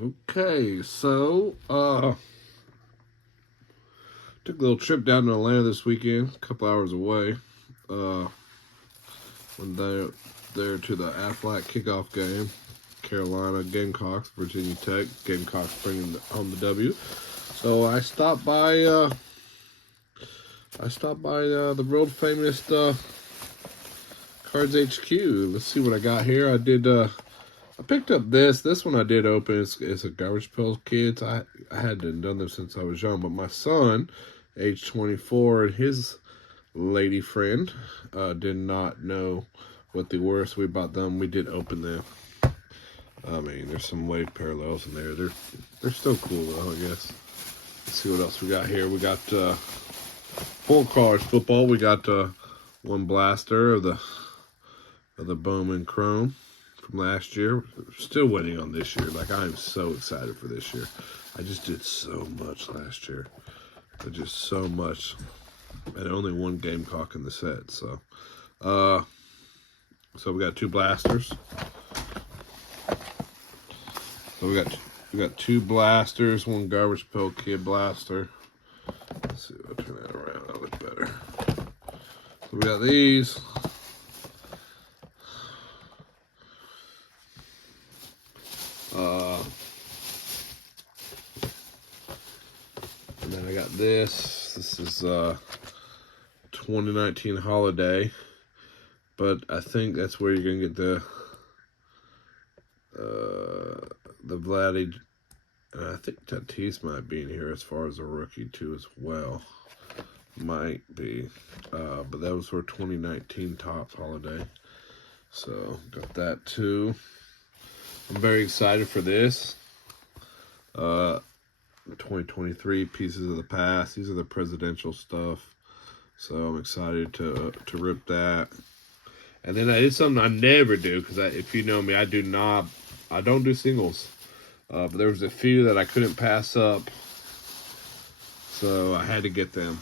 Okay, so took a little trip down to Atlanta this weekend, a couple hours away. Went there to the Aflac kickoff game. Carolina Gamecocks, Virginia Tech. Gamecocks bringing home the W. So I stopped by the world famous Cards HQ. Let's see what I got here. I picked up this one I did open. It's a Garbage Pail Kids. I hadn't done this since I was young, but my son, age 24, and his lady friend did not know what they were, so we bought them. We did open them. I mean, there's some weight parallels in there. They're still cool though, I guess. Let's see what else we got here. We got full college football. We got one blaster of the Bowman Chrome from last year. Still waiting on this year. Like, I'm so excited for this year. I just did so much last year. Just so much. And only one Gamecock in the set. So we got two blasters. So we got two blasters, one Garbage Pail Kid blaster. Let's see if I turn that around. That'll look better. So we got these. And then I got this. This is 2019 Holiday, but I think that's where you're gonna get the Vladdy, and I think Tatis might be in here as far as a rookie too as well. Might be, but that was for 2019 Topps Holiday. So got that too. I'm very excited for this. 2023 Pieces of the Past. These are the presidential stuff. So I'm excited to rip that. And then I did something I never do, because if you know me, I don't do singles. But there was a few that I couldn't pass up, so I had to get them.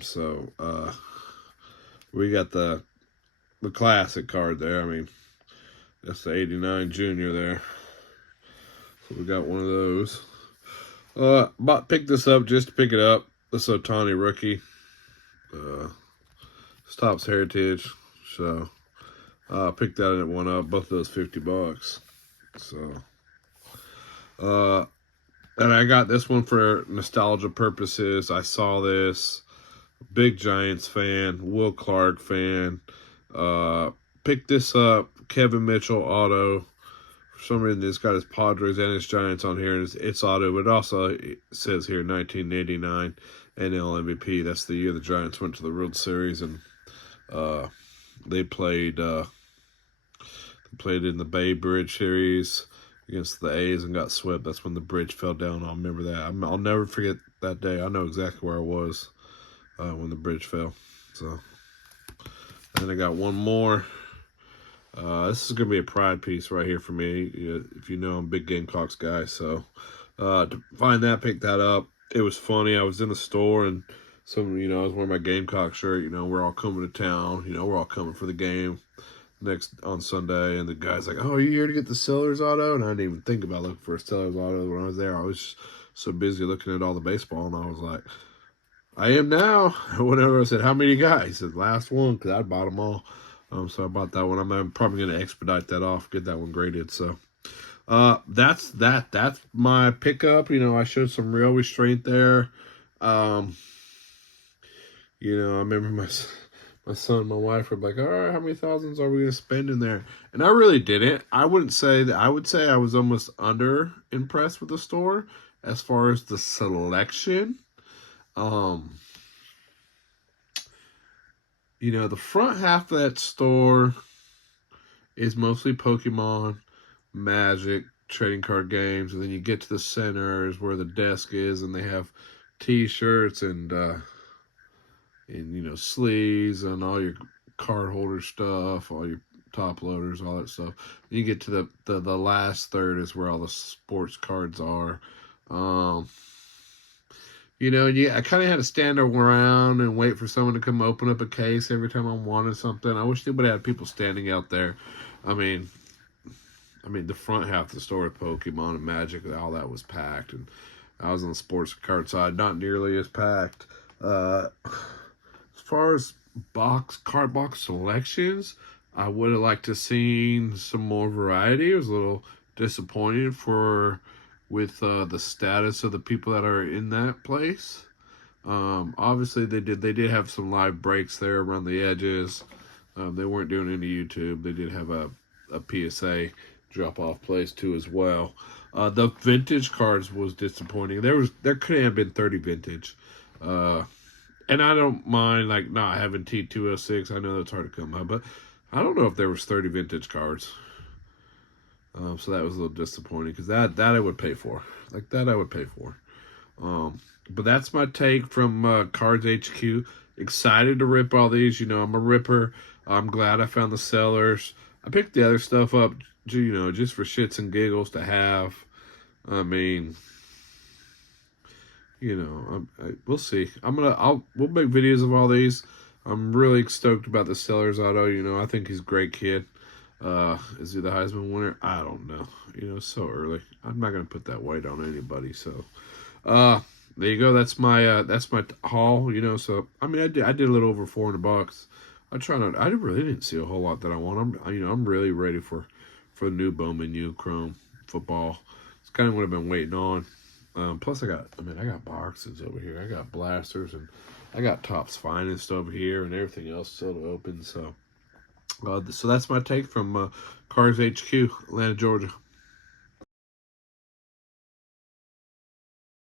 So we got the classic card there. I mean, that's the 89 Junior there. So we got one of those. Picked this up just to pick it up. This Ohtani rookie. Topps Heritage. So picked that one up. Both of those $50. So and I got this one for nostalgia purposes. I saw this. Big Giants fan. Will Clark fan. Picked this up. Kevin Mitchell auto. For some reason, it's got his Padres and his Giants on here, and it's auto, but it says here 1989 NL MVP. That's the year the Giants went to the World Series, and they played in the Bay Bridge series against the A's and got swept. That's when the bridge fell down. I'll remember that. I'll never forget that day. I know exactly where I was when the bridge fell. So, and I got one more. This is going to be a pride piece right here for me. If you know, I'm a big Gamecocks guy. So to find that, pick that up. It was funny. I was in the store, and I was wearing my Gamecock shirt. We're all coming to town. We're all coming for the game on Sunday. And the guy's like, "Oh, are you here to get the Sellers auto?" And I didn't even think about looking for a Sellers auto when I was there. I was so busy looking at all the baseball, and I was like, "I am now." Whenever I said, "How many guys?" He said, "Last one," because I bought them all. So I bought that one. I'm probably going to expedite that off, get that one graded. So that's my pickup. I showed some real restraint there. I remember my son and my wife were like, "All right, how many thousands are we going to spend in there?" And I really didn't. I wouldn't say that. I would say I was almost under impressed with the store as far as the selection. The front half of that store is mostly Pokemon, Magic, trading card games, and then you get to the center is where the desk is, and they have T-shirts and sleeves and all your card holder stuff, all your top loaders, all that stuff. You get to the last third is where all the sports cards are. I kind of had to stand around and wait for someone to come open up a case every time I wanted something. I wish they would have had people standing out there. I mean, I mean, the front half of the store with Pokemon and Magic, all that was packed, and I was on the sports card side, not nearly as packed. As far as card box selections, I would have liked to seen some more variety. It was a little disappointed with the status of the people that are in that place. Obviously they did have some live breaks there around the edges. They weren't doing any YouTube. They did have a PSA drop off place too as well. The vintage cards was disappointing. There could have been 30 vintage. And I don't mind like not having T206. I know that's hard to come by, but I don't know if there was 30 vintage cards. So that was a little disappointing because that I would pay for. Like that I would pay for. But that's my take from Cards HQ. Excited to rip all these. You know, I'm a ripper. I'm glad I found the sellers. I picked the other stuff up, you know, just for shits and giggles to have. I mean, you know, we'll see. We'll make videos of all these. I'm really stoked about the Sellers auto. You know, I think he's a great kid. Is he the Heisman winner? I don't know. You know, it's so early. I'm not gonna put that weight on anybody. So, there you go. That's my haul. You know, so I mean, I did a little over $400. I really didn't see a whole lot that I want. I'm really ready for the new Bowman U Chrome football. It's kind of what I've been waiting on. Plus I got boxes over here. I got blasters and I got Topps Finest over here and everything else still to open. So that's my take from Cards HQ, Atlanta, Georgia.